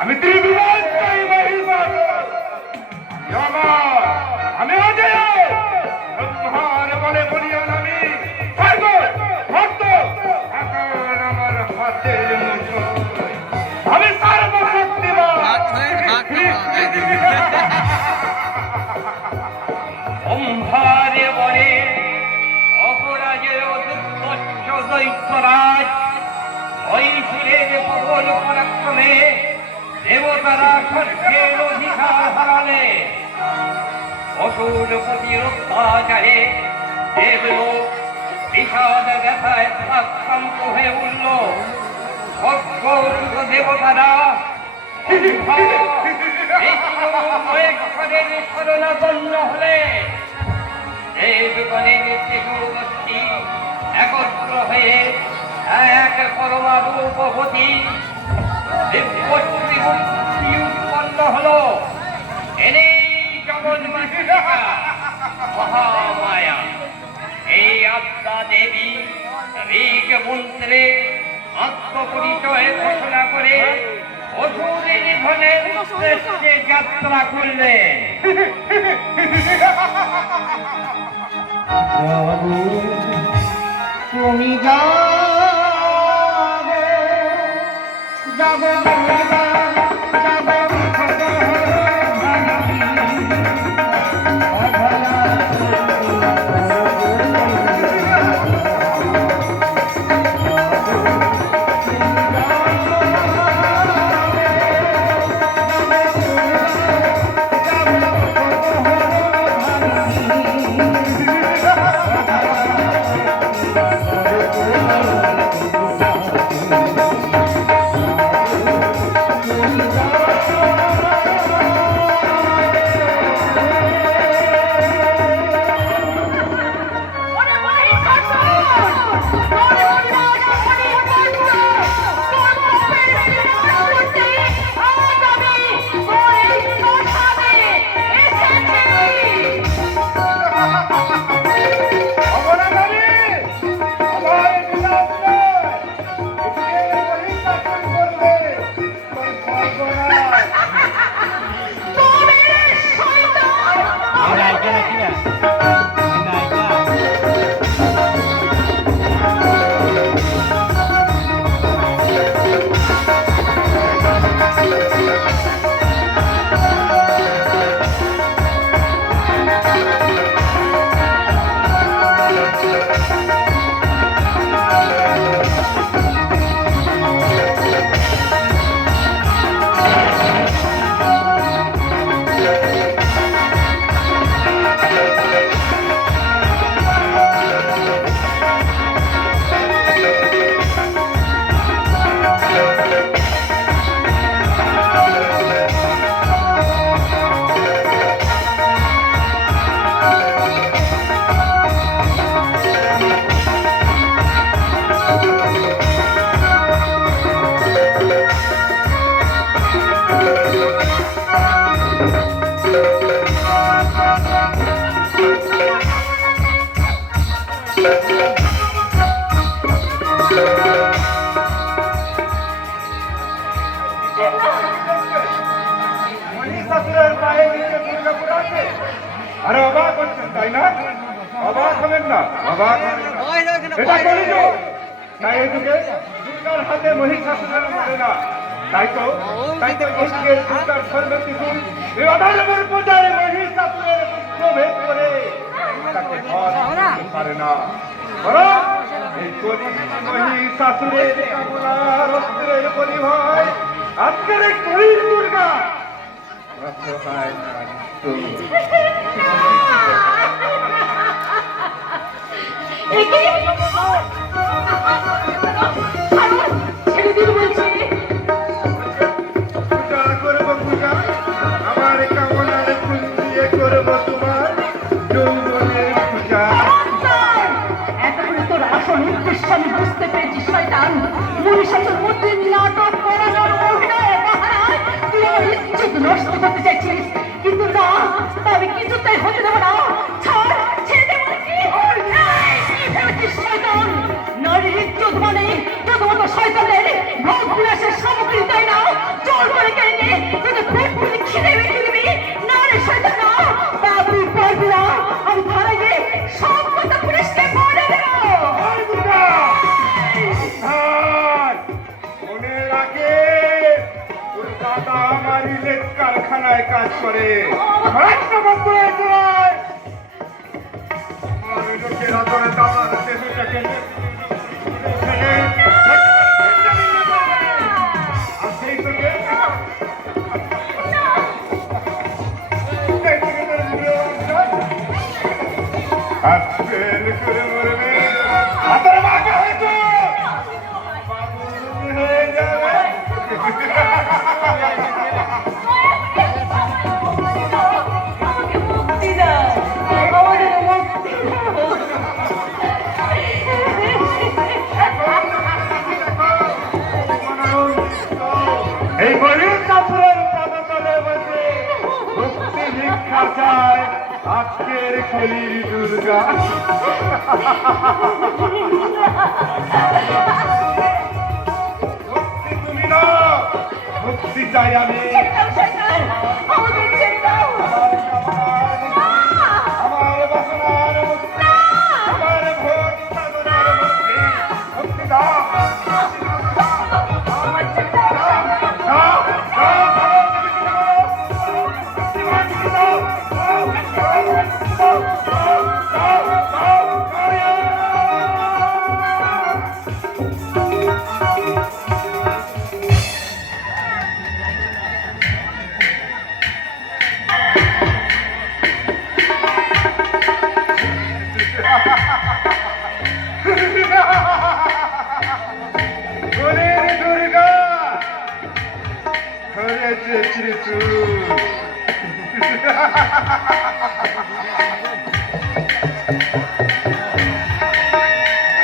আমি ত্রিভুবন জয় মহিষাসুর আমি অজয় ব্রহ্মার বলে বলিয়া আমি ভক্ত এখন আমার হাতের মুঠো আমি সর্বশক্তিমান ব্রহ্মারে বলে অপরাজের দুর্দর্শ দৈত্যরাজ ঐশ্বরের প্রবল পরাক্রমে দেবতারা স্বর্গের অধিকার হারালে অসুর প্রতি অত্যাচারে দেবলোক বিষাদ ব্যথায় আক্রান্ত হয়ে উঠল। স্বর্গচ্যুত দেবতারা শরণাপন্ন হলে দেবগণের ত্রিভুবতী একত্র হয়ে এক পরমারূপবতী দিব্যশ্রী উৎপন্ন হলো। এনেই জগন্মাতা মহামায়া। এই আদ্যা দেবী ঋগ মন্ত্রে আত্মপরিচয় ঘোষণা করে অসুরের নিধনের উদ্দেশ্যে যাত্রা করলেন। তুমি যাবে আরে অবাক হচ্ছেন তাই না? অবাক হবেন না, অবাক এটা কলিযুগ। তাই এই যুগে দুর্গার হাতে মহিষাসুরের মরে না। তাই তো এই যুগের দুর্গার সর্বত্রিগুণ এই অধর্মের পূজায় মহিষাসুরের পুত্রভেদ করে তাকে ঘর করতে পারে না। বরং এই মহিষাসুরের কামনার অস্ত্রের পরিভয় আজকের এই কলির দুর্গা অসহায় ছেড়ে দিন বলছি। পূজা করবো পূজা, আমার কামনার ফুল দিয়ে করবো তোমার যৌবনের পূজা। এতক্ষণ তোর আসল উদ্দেশ্য আমি বুঝতে পেরেছি শয়তান। মনীষাসুর মধ্যে নাটক করানোর অভিনয় বাহানায় তুই আমার ইজ্জত নষ্ট করতে চাইছিস, কিন্তু না, তা আমি কিছুতেই হতে দেবো না। ছাড়, ছেড়ে দে বলছি। কি ভেবেছিস শয়তান? নারীর ইজ্জত মানে তোর মতো শয়তানের ভোগ বিলাসের সামগ্রী, তাই না? জোর করে কেড়ে নিয়ে তোদের পেট পুরে খিদে বেঁধে দিবি? না রে শয়তান, না, তা তুই পারবি না। আমি থানায় গিয়ে সব কথা পুলিশকে বলে দেবো। মনে রাখে তোর দাদা আমার ইলেক কারখানায় কাজ করে। লোকেরা ধরে দাদার দেহটাকে করে মরবে। হাতের মাকে হয়তো হয়ে যাবে। আমাকে মুক্তি দাও, আমাদের মুক্তি দাও। এই গরিব কাপুরের পদতলে বসে মুক্তি ভিক্ষা চায় আজকের কলির দুর্গা। মুক্তি তুমি না, মুক্তি চাই আমি। আমাদের ছেড়ে দাও। আমার বাসনার মুক্তি, আমার ভোগ সাধনার মুক্তি। মুক্তি দাও। গরিব দুর্গা ধরেছে চিরচুর।